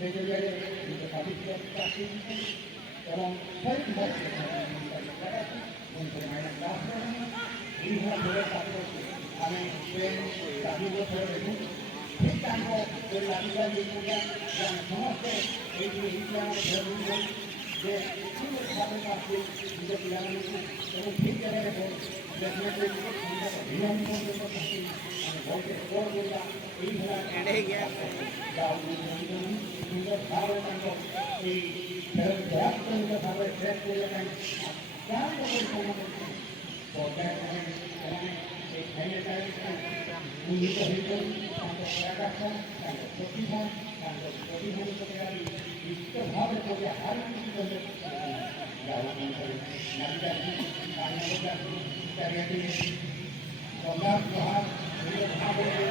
সেই জায়গায় এবং এইভাবে আমি ট্রেন চাকরি বছর দেখুন ঠিক তাঙ্ক ସମସ୍ତେ ଏଇଠି ପିଲାମାନେ ଯେ ଭାବେ ଆସି ନିଜ ପିଲାମାନଙ୍କୁ ଏବଂ ଠିକ୍ ଜାଗାରେ ଡେଫିନେଟଲି ବିଳମ୍ବ ଆମେ ବହୁତ ସ୍କୋର କରିବା ଏଇଭଳିଆ ସୁନ୍ଦର ଭାବରେ ତାଙ୍କ ଏଇ ଖେଳ ପ୍ରୟାସଜନିତ ଭାବରେ ଟ୍ରେକ୍ କରିବା ପାଇଁ ଉନ୍ନୀତ ହୋଇଛନ୍ତି ତାଙ୍କ ପରାକାଶ ତାଙ୍କ ପ୍ରତିଭା ତାଙ୍କ ପ୍ରତିଭୂତ ନିଶ୍ଚିତ ଭାବରେ କରିବା ହାରି ଚାରିଆଟି ସମ୍ରାଟ ପ୍ରହାର ଭାବରେ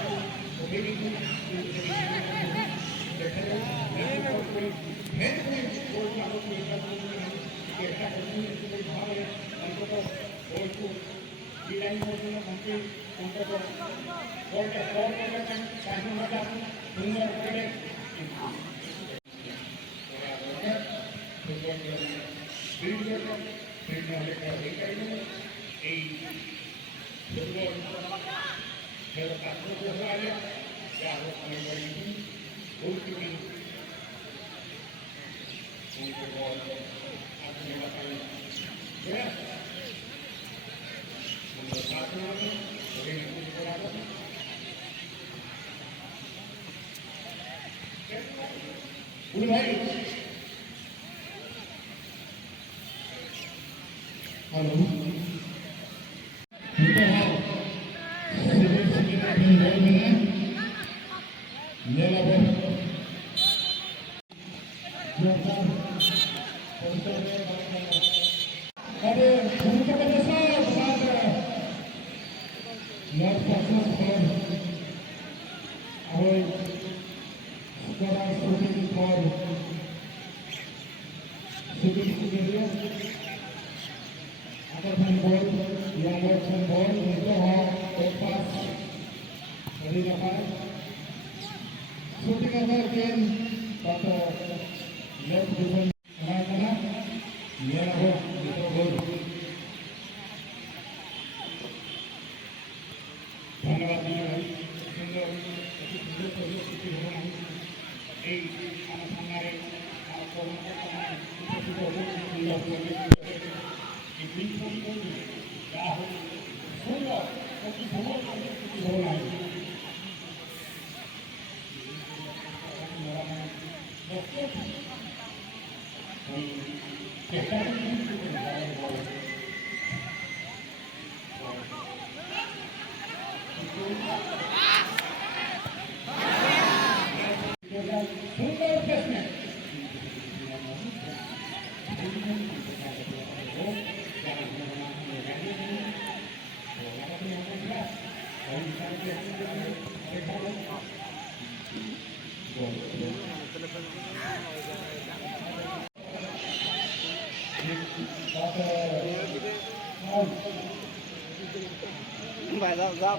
phải ra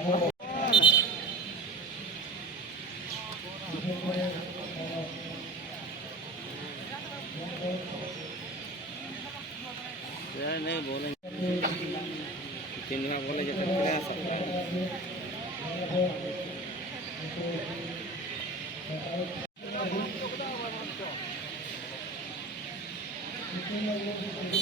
नहीं बोलेंगे तीन बार बोले जब प्रयास Thank you.